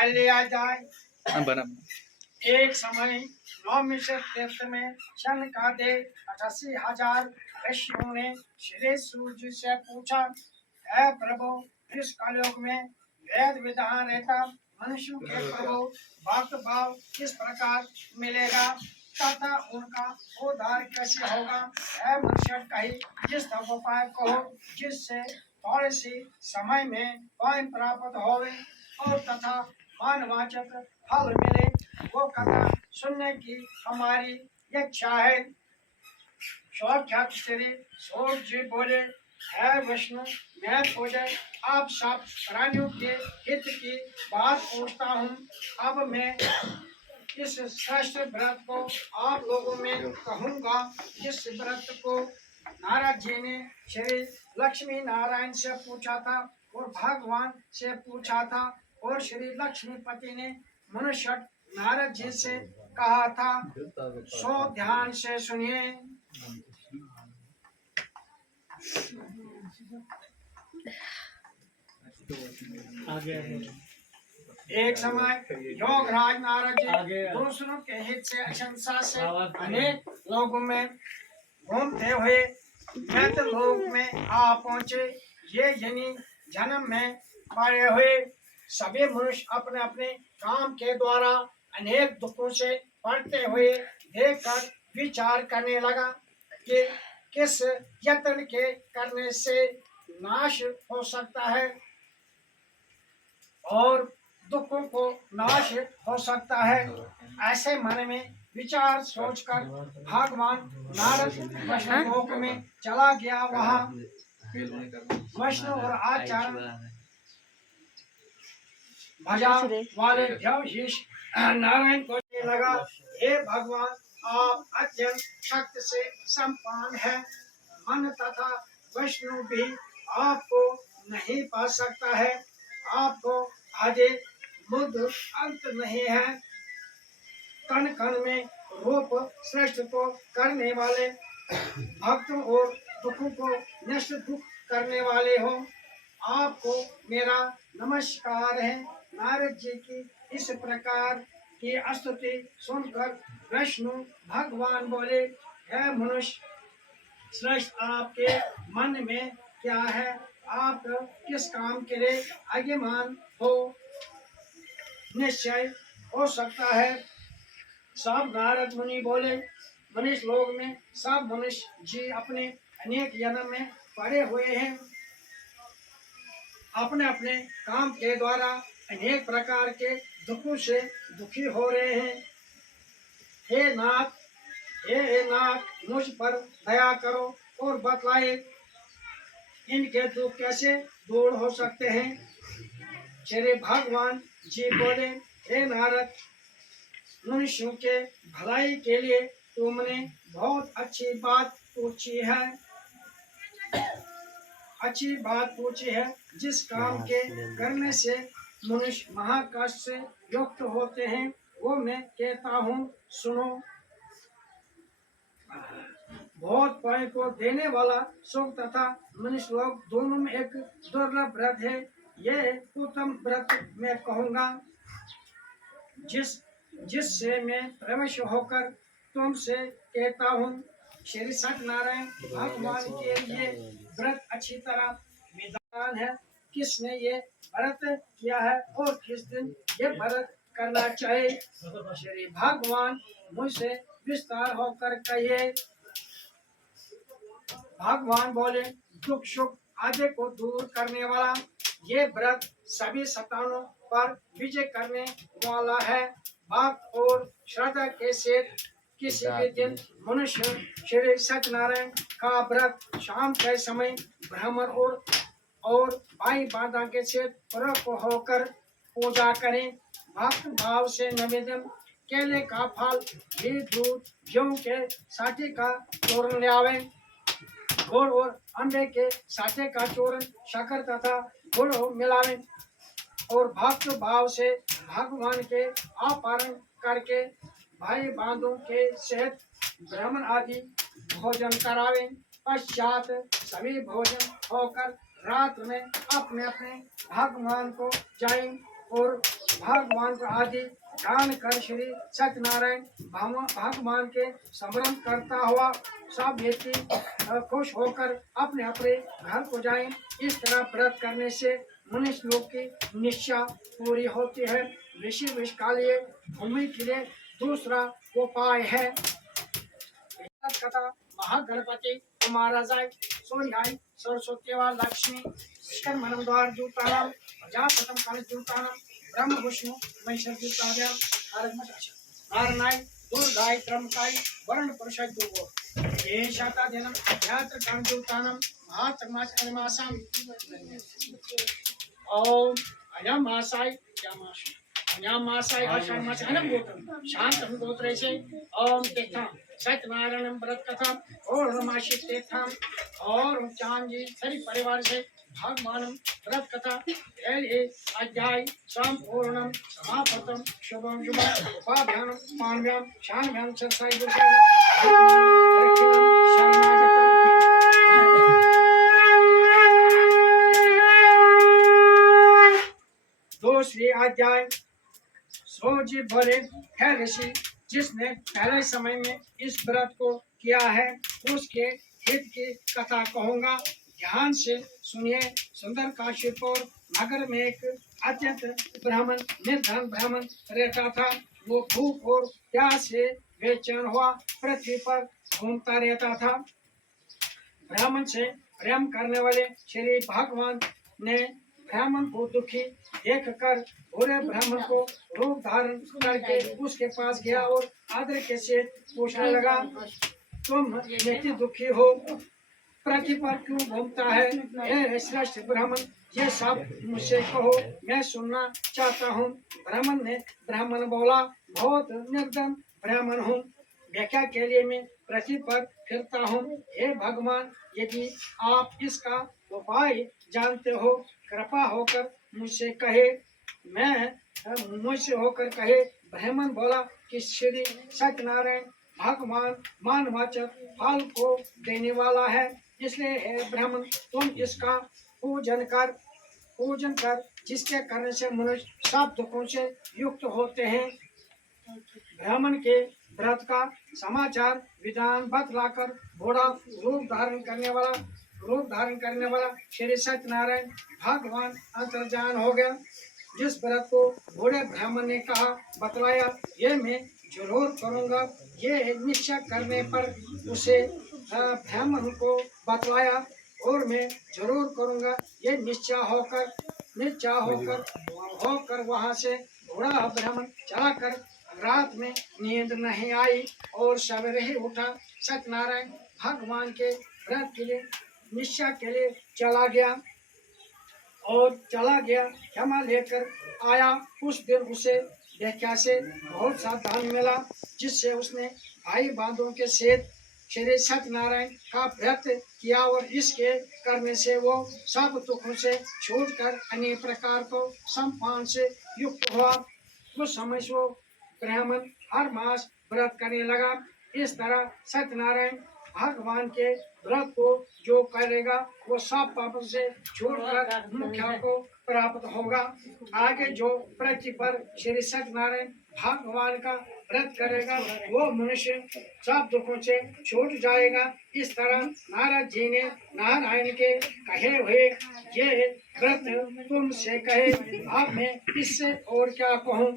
पहले लिया जाए। बराबर। एक समय नौमिष तीर्थ में शनकादे 88,000 ऋषियों ने श्री सूर्य से पूछा, है प्रभु, इस कलयुग में वेद विधान रहता मनुष्यों के प्रभु भक्त भाव किस प्रकार मिलेगा तथा उनका उद्धार कैसे होगा। है मनुष्य कही जिस उपाय कहो जिससे थोड़े सी समय में पाए प्राप्त होवे और तथा मानवाचक फल मिले, वो कथा सुनने की हमारी इच्छा है। श्री सूर्य जी बोले, है विष्णु, मैं पूजे आप सब प्राणियों के हित की बात पूछता हूँ। अब मैं इस श्रेष्ठ व्रत को आप लोगों में कहूँगा। जिस व्रत को नारद जी ने श्री लक्ष्मी नारायण से पूछा था और भगवान से पूछा था और श्री लक्ष्मीपति ने मनुष्य नारद जी से कहा था, सो ध्यान से सुनिए। एक समय योगराज नारद जी दूसरों के हित से अशंसा से अनेक लोगों में घूमते हुए मृत लोक में आ पहुँचे। ये जनी जन्म में पड़े हुए सभी मनुष्य अपने अपने काम के द्वारा अनेक दुखों से पड़ते हुए देखकर विचार करने लगा कि किस यत्न के करने से नाश हो सकता है और दुखों को नाश हो सकता है। ऐसे मन में विचार सोचकर भगवान नारद वैष्णव लोक में चला गया। वहाँ वैष्णव और आचार्य भजा वाले देवशीष नारायण को लगा, हे भगवान, आप अत्यंत शक्ति से संपन्न है। मन तथा वैष्णव भी आपको नहीं पा सकता है। आपको आदि बुद्ध अंत नहीं है। कण कण में रूप श्रेष्ठ को करने वाले भक्तों और दुखों को नष्ट दुख करने वाले हो, आपको मेरा नमस्कार है। नारद जी की इस प्रकार की स्तुति सुनकर विष्णु भगवान बोले, हे मनुष्य श्रेष्ठ, आपके मन में क्या है? आप किस काम के लिए आज्ञामान हो? निश्चय हो सकता है। सब नारद मुनि बोले, मनुष्य लोग में सब मनुष्य जी अपने अनेक जन्म में पड़े हुए हैं, अपने अपने काम के द्वारा अनेक प्रकार के दुखों से दुखी हो रहे हैं। हे नाथ, हे नाथ, मुझ पर दया करो और बतलाए इनके दुख कैसे दूर हो सकते हैं। श्री भगवान जी बोले, हे नारद, मनुष्यों के भलाई के लिए तुमने बहुत अच्छी बात पूछी है। अच्छी बात पूछी है। जिस काम के करने से मनुष्य महाकष्ट से युक्त होते हैं, वो मैं कहता हूँ, सुनो। बहुत पाए को देने वाला सुख तथा मनुष्य लोग दोनों में एक दुर्लभ व्रत है। ये उत्तम व्रत मैं कहूँगा, जिससे मैं प्रवेश होकर तुमसे कहता हूँ। श्री सत्यनारायण भगवान के लिए व्रत अच्छी तरह विधान है। किसने ये व्रत किया है और किस दिन ये व्रत करना चाहिए, श्री भगवान मुझसे विस्तार होकर कहिए। भगवान बोले, दुख सुख आदि को दूर करने वाला ये व्रत सभी सताओं पर विजय करने वाला है। भक्त और श्रद्धा के साथ किसी भी दिन मनुष्य श्री सत्यनारायण का व्रत शाम के समय ब्राह्मण और भाई बाधा के साथ पूर्वक होकर पूजा करें। भक्त भाव से निवेदन केले का फल, घी, दूध, गेहूं के साटे का चूर्ण ले आवे, गुड़ और अंडे के साटे का चूर्ण शक्कर तथा गुड़ मिलावे और भक्त भाव से भगवान के अपहरण करके भाई बंधुओं के सहित ब्राह्मण आदि भोजन करावे। पश्चात सभी भोजन होकर रात में अपने अपने भगवान को जाएं। और भगवान का आदि दान कर श्री सत्यनारायण भगवान के स्मरण करता हुआ सब व्यक्ति खुश होकर अपने अपने घर को जाएं। इस तरह व्रत करने से मनुष्य लोग की निष्ठा पूरी होती है। विष कालीय भूमि के लिए दूसरा उपाय है कथा महागणपति कुमाराजाय सूर्याय सरस्वती व लक्ष्मी विष्कर्मणं द्वार दूतानां प्रजापतम कलश दूतानां ब्रह्म विष्णु महेश्वर दूताभ्यां नारायणाय दुर्गाय त्रंबकाय वर्ण पुरुषाय दुर्गो ये शाता दिनं यात्र कां दूतानां महातमास अनिमासां ओम अयम मासाय यामाश अयम मासाय आषाढ़ मास अनम गोत्रम शांतम गोत्रे से ओम तीर्थम सत्यनारायण व्रत कथा और रमाशी तीर्थम और चांदी सभी परिवार से भगवान व्रत कथा पहले अध्याय संपूर्णम समापतम शुभम शुभम उपाभ्याम मानव्याम शानव्याम सत्साई गुरुसाई दूसरी अध्याय सोजी बोले है ऋषि जिसने पहले समय में इस व्रत को किया है उसके हित की कथा कहूँगा। ध्यान से सुनिए। सुंदर काशीपुर नगर में एक अत्यंत ब्राह्मण निर्धन ब्राह्मण रहता था। वो भूख और प्यास से बेचैन हुआ पृथ्वी पर घूमता रहता था। ब्राह्मण से प्रेम करने वाले श्री भगवान ने ब्राह्मण को दुखी देखकर बुरे ब्राह्मण को रूप धारण करके उसके पास गया और आदर के से पूछने लगा, तुम नित्य दुखी हो, पृथ्वी पर क्यों घूमता है? हे श्रेष्ठ ब्राह्मण, ये सब मुझसे कहो, मैं सुनना चाहता हूँ। ब्राह्मण बोला, बहुत निर्धन ब्राह्मण हूँ, व्याख्या के लिए मैं पृथ्वी पर फिरता हूँ। हे भगवान, यदि आप इसका उपाय जानते हो, कृपा होकर मुझसे कहे। मुझसे होकर कहे। ब्राह्मण बोला कि श्री सत्यनारायण भगवान मानवाचक फल को देने वाला है, इसलिए हे ब्राह्मण, तुम इसका पूजन कर जिसके करने से मनुष्य सब दुखों से युक्त होते हैं। ब्राह्मण के व्रत का समाचार विधान बतलाकर बूढ़ा रूप धारण करने वाला श्री सत्यनारायण भगवान अंतर्जान हो गया। जिस व्रत को बूढ़े ब्राह्मण ने कहा बतलाया, ये मैं जरूर करूंगा। ये निश्चय करने पर उसे ब्राह्मण को बतलाया और मैं जरूर करूंगा। ये निश्चय होकर वहां से बूढ़ा ब्राह्मण चला कर रात में नींद नहीं आई और सवेरे ही उठा। सत्यनारायण भगवान के व्रत के लिए निश्चय के लिए चला गया क्षमा लेकर आया। उस दिन उसे व्याख्या से बहुत सा दान मिला, जिससे उसने भाई बंधुओं के साथ श्री सत्यनारायण का व्रत किया और इसके करने से वो सब दुखों से छूटकर अन्य प्रकार को सम्मान से युक्त हुआ। उस समय वो ब्राह्मण हर मास व्रत करने लगा। इस तरह सत्यनारायण भगवान के व्रत को जो करेगा वो सब पापों से छूटकर मुख्य को प्राप्त होगा। आगे जो पृथ्वी पर श्री सत्यनारायण भगवान का व्रत करेगा वो मनुष्य सब दुखों से छूट जाएगा। इस तरह नारद जी ने नारायण के कहे हुए ये व्रत तुमसे कहे, अब मैं इससे और क्या कहूँ।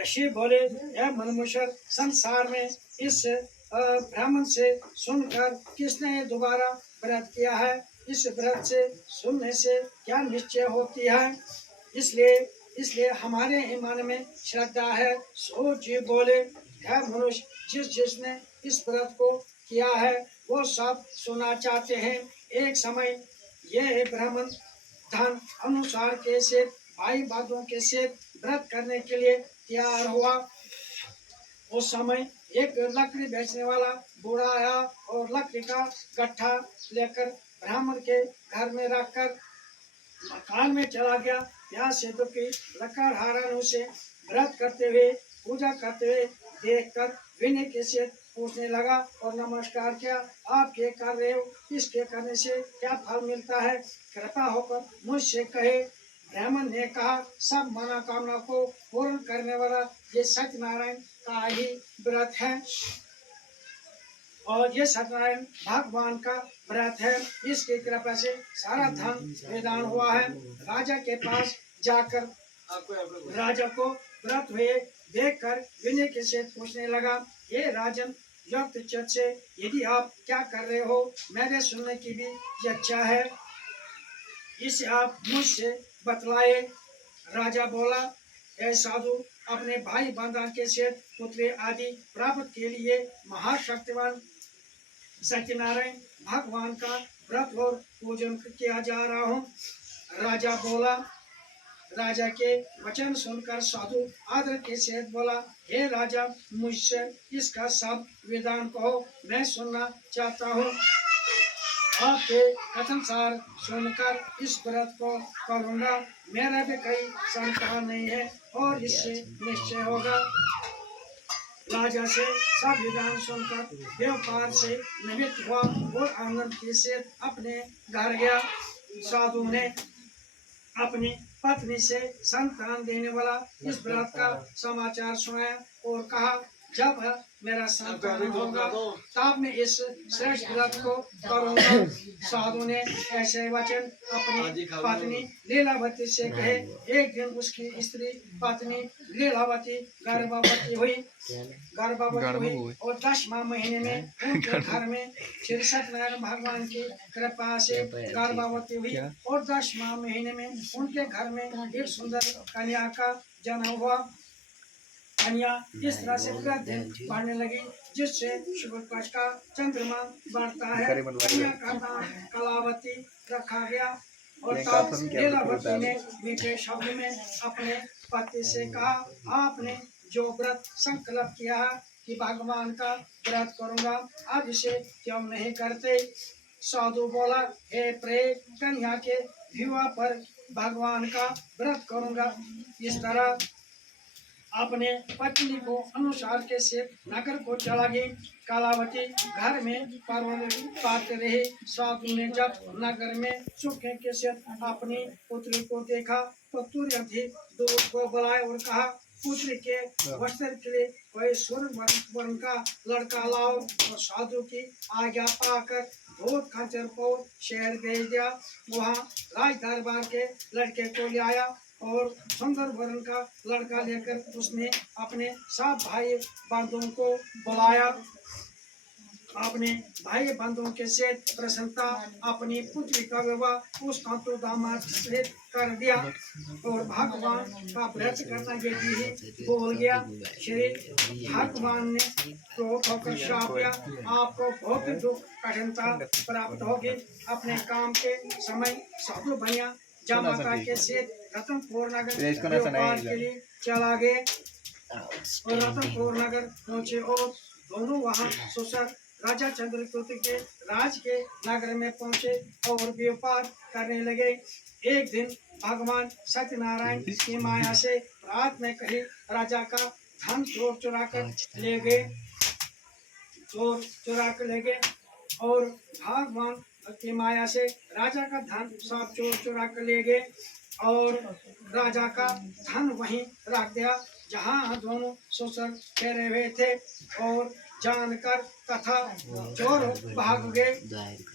ऋषि बोले, यह मनुष्य संसार में इस ब्राह्मण से सुनकर किसने दोबारा व्रत किया है? इस व्रत से सुनने से क्या निश्चय होती है? इसलिए हमारे ईमान में श्रद्धा है। सो जी बोले, यह मनुष्य जिसने इस व्रत को किया है वो सब सुना चाहते हैं। एक समय यह ब्राह्मण धन अनुसार के से भाई बंधुओं के साथ व्रत करने के लिए तैयार हुआ। उस समय एक लकड़ी बेचने वाला बूढ़ा आया और लकड़ी का गट्ठा लेकर ब्राह्मण के घर में रखकर मकान में चला गया। यहाँ से दुखी लकड़हारा उसे व्रत करते हुए पूजा करते हुए देखकर विनय के से पूछने लगा और नमस्कार किया, आप क्या कर रहे हो? इसके करने से क्या फल मिलता है? कृपा होकर मुझसे कहे। ब्राह्मण ने कहा, सब मनोकामना को पूर्ण करने वाला ये सत्यनारायण का ही व्रत है और ये सत्यनारायण भगवान का व्रत है। इसकी कृपा से सारा धन प्रदान हुआ है। राजा के पास जाकर राजा को व्रत हुए देखकर विनय के से पूछने लगा, हे राजन युक्त चित्त से यदि आप क्या कर रहे हो, मेरे सुनने की भी इच्छा है, इसे आप मुझसे बतलाए। राजा बोला, हे साधु, अपने भाई बंधन के से पुत्र आदि प्राप्त के लिए महाशक्तिवान सत्यनारायण भगवान का व्रत और पूजन किया जा रहा हूँ। राजा बोला, राजा के वचन सुनकर साधु आदर के सहित बोला, हे राजा, मुझसे इसका सब विधान कहो, मैं सुनना चाहता हूँ। आपके कथन सार सुनकर इस व्रत को करूँगा। मेरा भी कोई संतान नहीं है और इससे निश्चय होगा। राजा से सब विधान सुनकर व्यापार से निमित्त हुआ और आनंद के साथ अपने घर गया। साधु ने अपनी पत्नी से संतान देने वाला इस व्रत का समाचार सुनाया और कहा, जब मेरा संतान होगा तब मैं इस श्रेष्ठ व्रत को करूंगा। साधु ने ऐसे वचन अपनी पत्नी लीलावती से कहे। एक दिन उसकी स्त्री पत्नी लीलावती गर्भवती हुई और 10वां महीने में उनके घर में श्री सत्यनारायण भगवान की कृपा से गर्भवती हुई और 10वां महीने में उनके घर में एक सुंदर कन्या का जन्म हुआ। कन्या इस तरह से दिन बढ़ने लगी जिससे शुभ पक्ष का चंद्रमा बढ़ता है। कन्या का नाम कलावती रखा गया और तब लीलावती ने मीठे शब्द में अपने पति से कहा, आपने जो व्रत संकल्प किया है कि भगवान का व्रत करूंगा, अब इसे क्यों नहीं करते। साधु बोला, हे प्रिय, कन्या के विवाह पर भगवान का व्रत करूंगा। इस तरह अपने पत्नी को अनुसार के से नगर को चला गई। कलावती घर में पाते रहे। साधु ने जब नगर में सुखे के से अपनी पुत्री को देखा तो तुरंत ही दूत को बुलाया और कहा, पुत्री के वस्त्र के लिए कोई स्वर्ण वर्ण का लड़का लाओ। और साधु की आज्ञा पाकर दूत खंजर को शहर भेज दिया। वहाँ राज दरबार के लड़के को ले आया और सुंदर वर्ण का लड़का लेकर उसने अपने सब भाई बंधुओं को बुलाया। अपने भाई बंधुओं के से प्रसन्नता अपनी पुत्री का विवाह उस कांतो दामाद से कर दिया और भगवान का व्रत करना ये भी बोल गया। श्री भगवान ने क्रोध होकर श्राप दिया, आपको बहुत दुख कठिनता प्राप्त होगी। अपने काम के समय साधु भैया जामाता के से रतनपुर नगर व्यापार के लिए चला गए और रतनपुर नगर पहुंचे और दोनों वहां सुसर राजा चंद्रगुप्त के राज के नगर में पहुंचे और व्यापार करने लगे। एक दिन भगवान सत्यनारायण की माया से रात में कहीं राजा का धन चोर चुरा कर ले गए और भगवान की माया से राजा का धन सब चोर चुरा कर ले गए और राजा का धन वहीं रख दिया जहाँ दोनों ससुर ठहरे हुए थे। और जानकर तथा चोर भाग गए।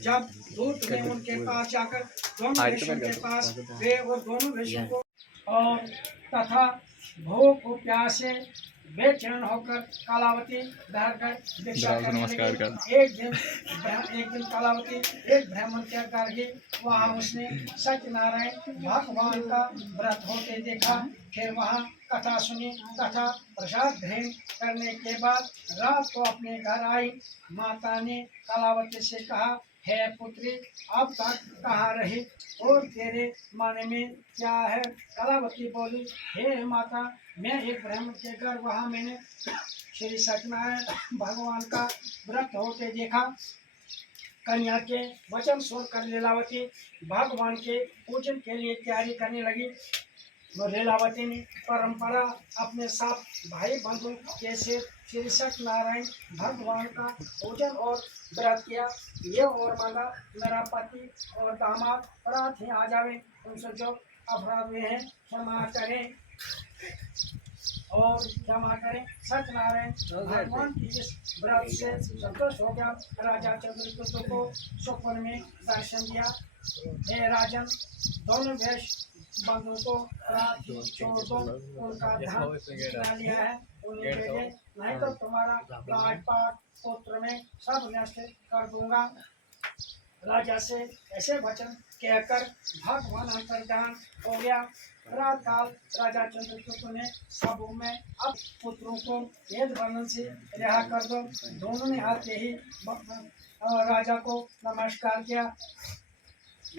जब दूत ने उनके पास जाकर दोनों ऋषियों के पास गए और दोनों ऋषियों को और तथा भूख और प्यास से बेचैन होकर कलावती घर भिक्षा करने लगी। एक दिन कलावती एक ब्राह्मण के घर गई। वहाँ उसने सत्यनारायण भगवान का व्रत होते देखा। फिर वहाँ कथा सुनी तथा प्रसाद ग्रहण करने के बाद रात को अपने घर आई। माता ने कलावती से कहा, हे पुत्री, अब तक कहाँ रही और तेरे मन में क्या है। कलावती बोली, हे माता, मैं एक ब्राह्मण के घर वहाँ मैंने श्री सत्यनारायण भगवान का व्रत होते देखा। कन्या के वचन सुनकर लीलावती भगवान के पूजन के लिए तैयारी करने लगी। लीलावती ने परंपरा अपने सब भाई बंधु के से श्री सत्यनारायण भगवान का पूजन और व्रत किया। ये और मांगा, मेरा पति और दामाद रात ही आ जावे, उनसे जो अपराध हुए हैं क्षमा करें और क्षमा करें। सत्यनारायण भगवान की इस व्रत से संतोष हो गया। राजा चंद्रगुप्त को स्वप्न में दर्शन दिया। हे राजन, दोनों वेश बंधु को रात छोड़ दो, उनका धन चुरा लिया है उन्हें दे दे, नहीं तो तुम्हारा राजपाट पुत्र में सब नष्ट कर दूंगा। राजा से ऐसे वचन कहकर भगवान अंतर्धान हो गया। रात काल राजा चंद्रगुप्त ने सभा में अब पुत्रों को वेद वर्णन से रिहा कर दो। दोनों ने आते ही राजा को नमस्कार किया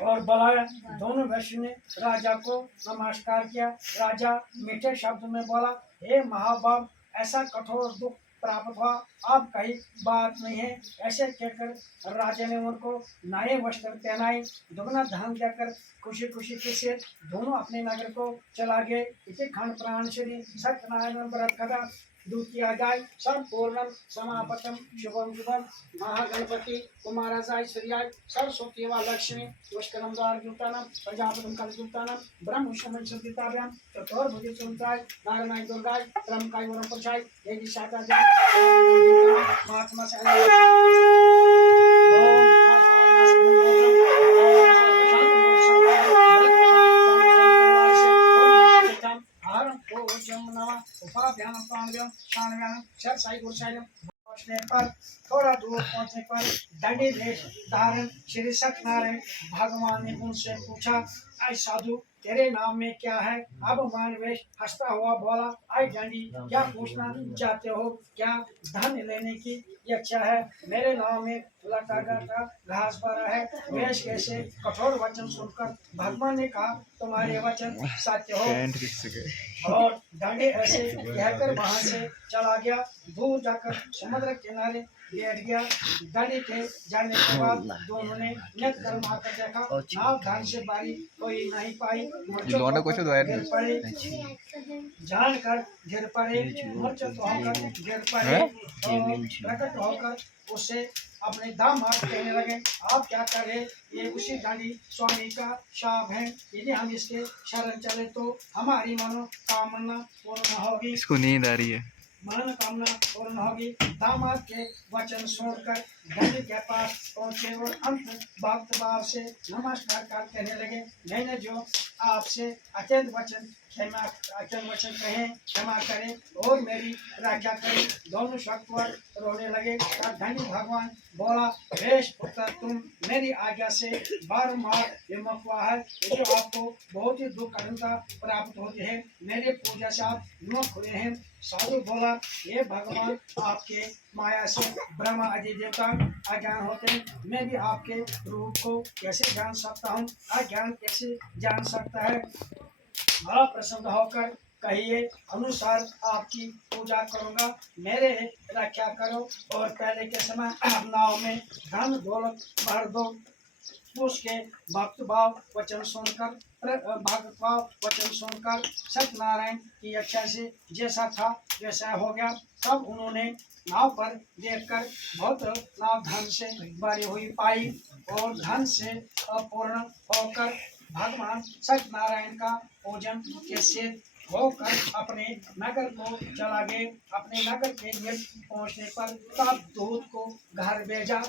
और बुलाया। दोनों वैश्य ने राजा को नमस्कार किया। राजा मीठे शब्द में बोला, हे महाभाग, ऐसा कठोर दुख प्राप्त हुआ, आप कहीं बात नहीं है। ऐसे कहकर राजा ने उनको नए वस्त्र पहनाए, दुगना धन देकर खुशी खुशी के से दोनों अपने नगर को चला गए। इसे खंड प्राण श्री सत्यनारायण व्रत कथा द्वितीय अध्याय संपूर्णम समापतम शुभम शुभम। महागणपति कुमाराय सूर्याय सरस्वती व लक्ष्मी पुष्करम द्वार जुटानम प्रजापतिम कलजुटानम ब्रह्म शमन संहिताभ्याम चतुर्भुज सुंदराय नारायण दुर्गाय ब्रह्मकाय वरम प्रचाय देवी शाखा महात्मा पहुंचने पर थोड़ा दूर पहुंचने पर दंडी वेश धारण श्री सत्यनारायण भगवान ने उनसे पूछा, ऐ साधु, तेरे नाम में क्या है? अब मानवेश हंसता हुआ बोला, ऐ दंडी, क्या पूछना चाहते हो? क्या धन लेने की इच्छा है? मेरे नाम में लटा का घास भरा है। वेश कैसे कठोर वचन सुनकर भगवान ने कहा, तुम्हारे वचन सत्य हो। और दंडी ऐसे कहकर वहां से चला गया। दूर जाकर समुद्र किनारे बैठ गया। दंडी के जाने के बाद दोनों ने नेत्र कर्म आकर देखा, नाव ढंग से बारी कोई नहीं पाई। गिर पड़े, जानकर गिर पड़े, मूर्छित होकर गिर पड़े और प्रकट होकर उसे अपने दामाद कहने लगे, आप क्या कर रहे? ये उसी दानी स्वामी का शाप है। यदि हम इसके शरण चले तो हमारी मनोकामना पूर्ण होगी। इसको नींद आ रही है। मनोकामना पूर्ण होगी। दामाद के वचन सुनकर दंडी के पास पहुंचे और अंत भक्त भाव से नमस्कार कर कहने लगे, मैंने जो आपसे अत्यंत वचन कहे, क्षमा करें और मेरी रक्षा करें। दोनों शक्तिवर रोने लगे। तब धनी भगवान बोला, वेश पुत्र, तुम मेरी आज्ञा से बारंबार विमुख हुआ है, जो आपको बहुत ही दुख कठिनता प्राप्त होती है। मेरे पूजा से आप विमुख हुए हैं। साधु बोला, ये भगवान, आपके माया से ब्रह्मा आदि देवता अज्ञान होते हैं। मैं भी आपके रूप को कैसे जान सकता हूँ? अज्ञान कैसे जान सकता है? बड़ा प्रसन्न होकर कहिए, अनुसार आपकी पूजा करूंगा। मेरे रक्षा करो और पहले के समय नाव में धन दौलत भर दो। उसके भक्त भाव वचन सुनकर सत्यनारायण की इच्छा से जैसा था वैसा हो गया। तब उन्होंने नाव पर देखकर बहुत नाव धन से भरी हुई पाई और धन से अपूर्ण होकर भगवान सत्यनारायण का पूजन के सिद्ध होकर अपने नगर को चला गए। अपने नगर के निकट पहुंचने पर तब दूत को घर भेजा।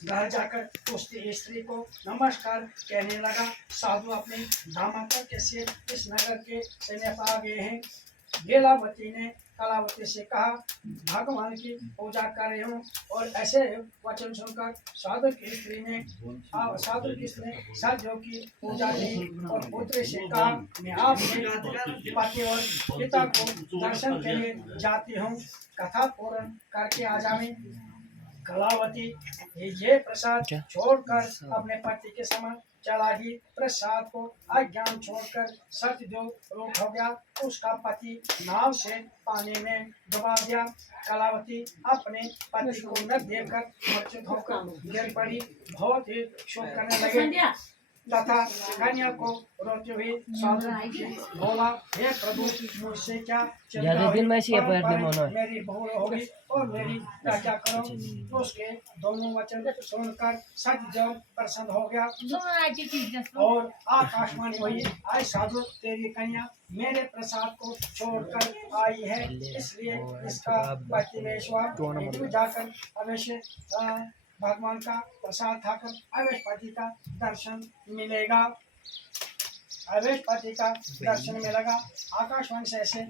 घर जाकर उस स्त्री को नमस्कार कहने लगा। साधु अपने दामाद के सिर इस नगर के समीप आ गए हैं। बेलावती ने कलावती से कहा, भगवान की पूजा कर रही हूँ। और ऐसे वचन सुनकर साधु की स्त्री ने साधु की पूजा की और पुत्र से कहा, मैं आपके पति और पिता को दर्शन के लिए जाती हूँ, कथा पूर्ण करके आ जावे। कलावती ये प्रसाद छोड़कर अपने पति के समान चला गई। प्रसाद को अज्ञान छोड़कर सत्य रूप हो गया। उसका पति नाव से पानी में डुबा दिया। कलावती अपने पति को न देखकर मूर्छित होकर गिर पड़ी। बहुत ही शोक करने लगे। तथा कन्या को रोते हुए साधु बोला, हे प्रभु मुझसे क्या चिंता ज्यादा दिन में से हुई, अपने परंतु मनो है। मेरी भूल होगी और मेरी रक्षा करो। तो उसके दोनों वचन सुनकर सज्जन प्रसन्न हो गया और आकाशवाणी हुई, आय साधु तेरी कन्या मेरे प्रसाद को छोड़कर आई है, इसलिए इसका प्रतिवेशवा हिंदू जाकर अवश्य भगवान का प्रसाद खाकर अवश्यपति का दर्शन मिलेगा, अवश्यपति का दर्शन मिलेगा। आकाशवाणी से ऐसे